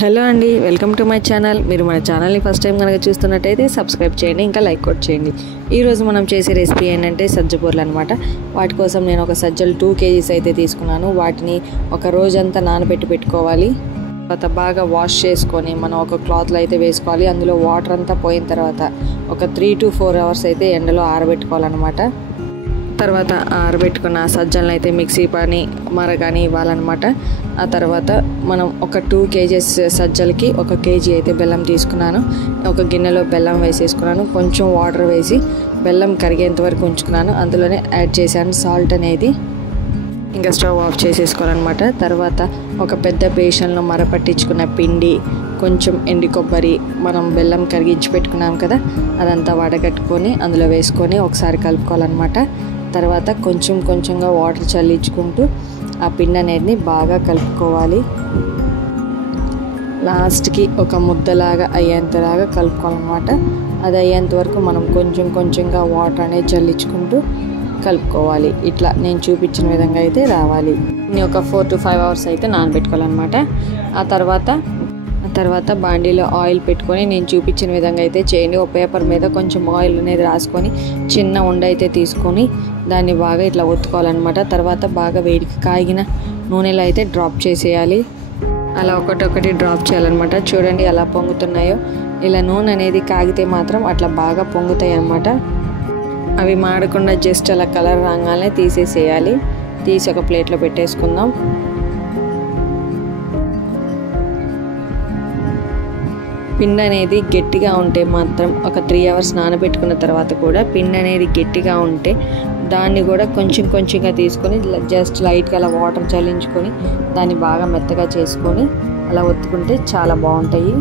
Hello అండి, welcome to my channel. మీరు మన ఛానల్ని ఫస్ట్ టైం కనుక చూస్తున్నట్టయితే సబ్స్క్రైబ్ చేయండి, ఇంకా లైక్ కూడా చేయండి. ఈరోజు మనం చేసే రెసిపీ ఏంటంటే సజ్జబూరలు అనమాట. వాటి కోసం నేను ఒక సజ్జలు 2 kgs అయితే తీసుకున్నాను. వాటిని ఒక రోజంతా నానబెట్టి పెట్టుకోవాలి. తర్వాత బాగా వాష్ చేసుకొని మనం ఒక క్లాత్లో అయితే వేసుకోవాలి. అందులో వాటర్ అంతా పోయిన తర్వాత ఒక 3 to 4 hours అయితే ఎండలో ఆరబెట్టుకోవాలన్నమాట. తర్వాత ఆరబెట్టుకున్న సజ్జలను అయితే మిక్సీ పని మరగాని ఇవ్వాలన్నమాట. ఆ తర్వాత మనం ఒక 2 kgs సజ్జలకి 1 kg అయితే బెల్లం తీసుకున్నాను. ఒక గిన్నెలో బెల్లం వేసేసుకున్నాను. కొంచెం వాటర్ వేసి బెల్లం కరిగేంత వరకు ఉంచుకున్నాను. అందులోనే యాడ్ చేశాను సాల్ట్ అనేది. ఇంకా స్టవ్ ఆఫ్ చేసేసుకోవాలన్నమాట. తర్వాత ఒక పెద్ద బేషన్లో మరపట్టించుకున్న పిండి, కొంచెం ఎండి కొబ్బరి, మనం బెల్లం కరిగించి పెట్టుకున్నాం కదా, అదంతా వడగట్టుకొని అందులో వేసుకొని ఒకసారి కలుపుకోవాలన్నమాట. తర్వాత కొంచెంగా వాటర్ చల్లించుకుంటూ ఆ పిండి అనేది బాగా కలుపుకోవాలి. లాస్ట్కి ఒక ముద్దలాగా అయ్యేంతలాగా కలుపుకోవాలన్నమాట. అది అయ్యేంత వరకు మనం కొంచెంగా వాటర్ అనేది చల్లించుకుంటూ కలుపుకోవాలి. ఇట్లా నేను చూపించిన విధంగా అయితే రావాలి. నేను ఒక 4 to 5 hours అయితే నానబెట్టుకోవాలన్నమాట. ఆ తర్వాత బాండీలో ఆయిల్ పెట్టుకొని నేను చూపించిన విధంగా అయితే చేయండి. ఒక పేపర్ మీద కొంచెం ఆయిల్ అనేది రాసుకొని చిన్న ఉండ అయితే తీసుకొని దాన్ని బాగా ఇట్లా ఒత్తుకోవాలన్నమాట. తర్వాత బాగా వేడికి కాగిన నూనెలో అయితే డ్రాప్ చేసేయాలి. అలా ఒకటొకటి డ్రాప్ చేయాలన్నమాట. చూడండి ఎలా పొంగుతున్నాయో. ఇలా నూనె అనేది కాగితే మాత్రం అట్లా బాగా పొంగుతాయి అన్నమాట. అవి మాడకుండా జస్ట్ అలా కలర్ రాగానే తీసేసేయాలి. తీసి ఒక ప్లేట్లో పెట్టేసుకుందాం. పిండి అనేది గట్టిగా ఉంటే మాత్రం ఒక 3 hours నానబెట్టుకున్న తర్వాత కూడా పిండి అనేది గట్టిగా ఉంటే దాన్ని కూడా కొంచెంగా తీసుకొని జస్ట్ లైట్గా అలా వాటర్ చల్లించుకొని దాన్ని బాగా మెత్తగా చేసుకొని అలా ఒత్తుకుంటే చాలా బాగుంటాయి.